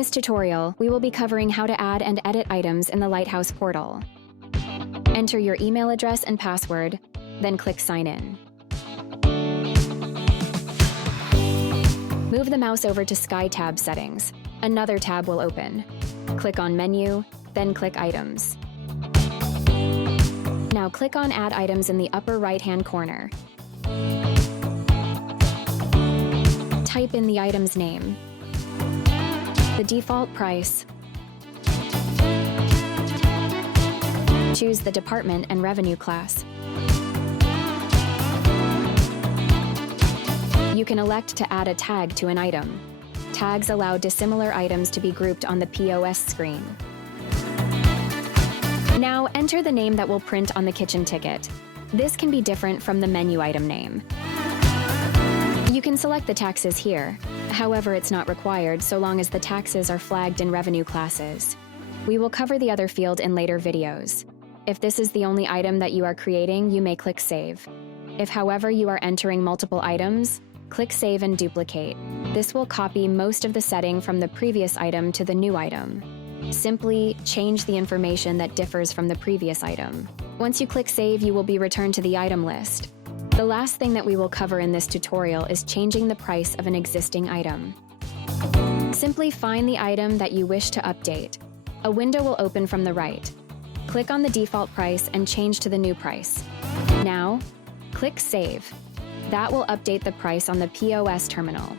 this tutorial, we will be covering how to add and edit items in the Lighthouse portal. Enter your email address and password, then click Sign In. Move the mouse over to SkyTab settings. Another tab will open. Click on Menu, then click Items. Now click on Add Items in the upper right-hand corner. Type in the item's name, the default price, choose the department and revenue class. You can elect to add a tag to an item. Tags allow dissimilar items to be grouped on the POS screen. Now enter the name that will print on the kitchen ticket. This can be different from the menu item name. You can select the taxes here. However, it's not required so long as the taxes are flagged in revenue classes. We will cover the other field in later videos. If this is the only item that you are creating, you may click Save. If, however, you are entering multiple items, click Save and Duplicate. This will copy most of the setting from the previous item to the new item. Simply change the information that differs from the previous item. Once you click Save, you will be returned to the item list. The last thing that we will cover in this tutorial is changing the price of an existing item. Simply find the item that you wish to update. A window will open from the right. Click on the default price and change to the new price. Now, click Save. That will update the price on the POS terminal.